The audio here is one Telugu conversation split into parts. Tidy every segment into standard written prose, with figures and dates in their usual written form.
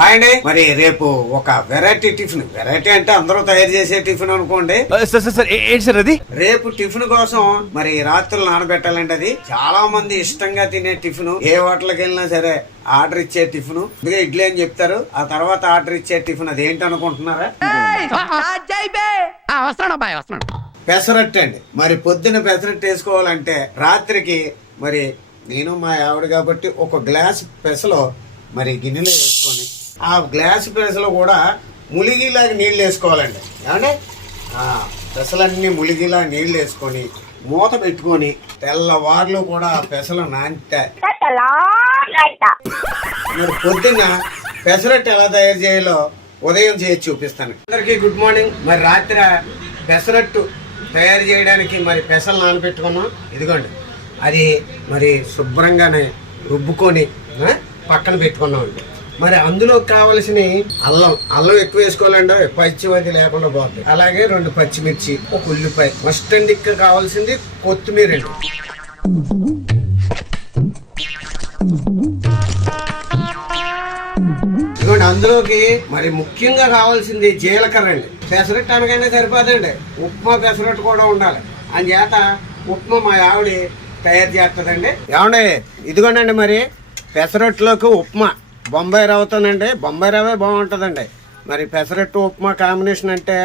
హాయ్ అండి. మరి రేపు ఒక వెరైటీ టిఫిన్, వెరైటీ అంటే అందరూ తయారు చేసే టిఫిన్ అనుకోండి. ఏంటి సార్ అది? రేపు టిఫిన్ కోసం మరి రాత్రులు నానబెట్టాలంటే అది చాలా మంది ఇష్టంగా తినే టిఫిన్. ఏ హోటల్కి వెళ్ళినా సరే ఆర్డర్ ఇచ్చే టిఫిన్. ఇదిగా ఇడ్లీ అని చెప్తారు, ఆ తర్వాత ఆర్డర్ ఇచ్చే టిఫిన్ అది ఏంటి అనుకుంటున్నారా? పెసరట్టు అండి. మరి పొద్దున పెసరట్టు వేసుకోవాలంటే రాత్రికి మరి నేను మా ఆవిడ కాబట్టి ఒక గ్లాస్ పెసలో మరి గిన్నెలో వేసుకొని ఆ గ్లాస్ పెసలో కూడా ములిగిలాగా నీళ్ళు వేసుకోవాలండి. ఏమంటే పెసలన్నీ ములిగిలా నీళ్ళు వేసుకొని మూత పెట్టుకొని తెల్లవార్లు కూడా పెసలు నానితే మరి పొద్దున్న పెసరట్టు ఎలా తయారు చేయాలో ఉదయం చేసి చూపిస్తాను. అందరికీ గుడ్ మార్నింగ్. మరి రాత్రి పెసరట్టు తయారు చేయడానికి మరి పెసలు నానబెట్టుకున్నాం. ఇదిగోండి, అది మరి శుభ్రంగానే రుబ్బుకొని పక్కన పెట్టుకున్నాం అండి. మరి అందులో కావలసిన అల్లం ఎక్కువ వేసుకోవాలండి, పచ్చివది లేకుండా పోతుంది. అలాగే 2 పచ్చిమిర్చి, ఒక ఉల్లిపాయ, ఫస్ట్ అండ్ ఇక్కడ కావాల్సింది కొత్తిమీర అండి. ఇదిగోండి, అందులోకి మరి ముఖ్యంగా కావాల్సింది జీలకర్ర అండి. పెసరట్టు అనగానే సరిపోదండి, ఉప్మా పెసరట్టు కూడా ఉండాలి. అందుచేత ఉప్మా మా ఆవిడ తయారు చేస్తుందండి. ఏమండి, ఇదిగోండి మరి పెసరట్టులోకి ఉప్మా బొంబాయి రవ్వతోనండి. బొంబాయి రవ్వే బాగుంటుందండి. మరి పెసరట్టు ఉప్మా కాంబినేషన్ అంటే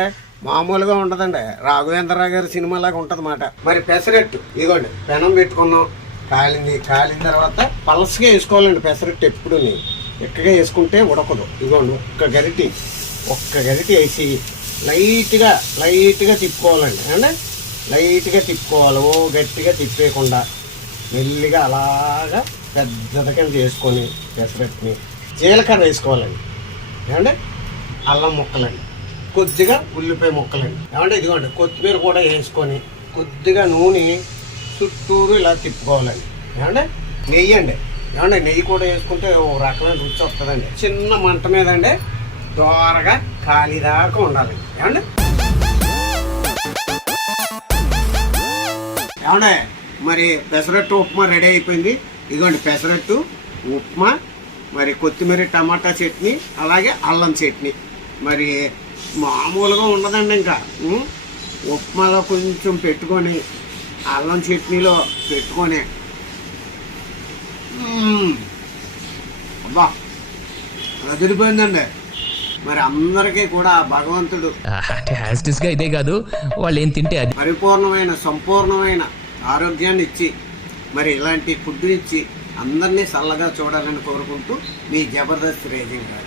మామూలుగా ఉండదండి, రాఘవేంద్రరావు గారి సినిమా లాగా ఉంటుంది అన్నమాట. మరి పెసరట్టు ఇదిగోండి, పెనం పెట్టుకున్నాం, కాలిన తర్వాత పలసగా వేసుకోవాలండి. పెసరట్టు ఎప్పుడు ఎక్కగా వేసుకుంటే ఉడకదు. ఇదిగోండి, ఒక్క గరిటి వేసి లైట్గా తిప్పుకోవాలండి. అంటే లైట్గా తిప్పుకోవాలి, ఓ గట్టిగా తిప్పేయకుండా మెల్లిగా అలాగా పెద్దగా చేసుకొని పెసరట్టుని జీలకర్ర వేసుకోవాలండి. ఏమంటే అల్లం ముక్కలండి, కొద్దిగా ఉల్లిపాయ ముక్కలండి. ఏమంటే ఇదిగోండి కొత్తిమీర కూడా వేసుకొని కొద్దిగా నూనె చుట్టూరు ఇలా తిప్పుకోవాలండి. ఏమంటే నెయ్యి అండి, ఏమంటే నెయ్యి కూడా వేసుకుంటే ఓ రకమైన రుచి వస్తుందండి. చిన్న మంట మీద అండి దోరగా కాలిదాకా ఉండాలి. ఏమంటే ఏమంటే మరి పెసరట్టు ఉప్మా రెడీ అయిపోయింది. ఇదిగోండి పెసరట్టు ఉప్మా, మరి కొత్తిమీర టమాటా చట్నీ, అలాగే అల్లం చట్నీ. మరి మామూలుగా ఉండదండి. ఇంకా ఉప్మాలో కొంచెం పెట్టుకొని అల్లం చట్నీలో పెట్టుకొని అబ్బా అదిరిపోయిందండి. మరి అందరికీ కూడా భగవంతుడు ఇదే కాదు, వాళ్ళు ఏం తింటే అది పరిపూర్ణమైన సంపూర్ణమైన ఆరోగ్యాన్ని ఇచ్చి మరి ఇలాంటి ఫుడ్ ఇచ్చి అందరినీ చల్లగా చూడాలని కోరుకుంటూ మీ జబర్దస్త్ రేజింగ్ గారు.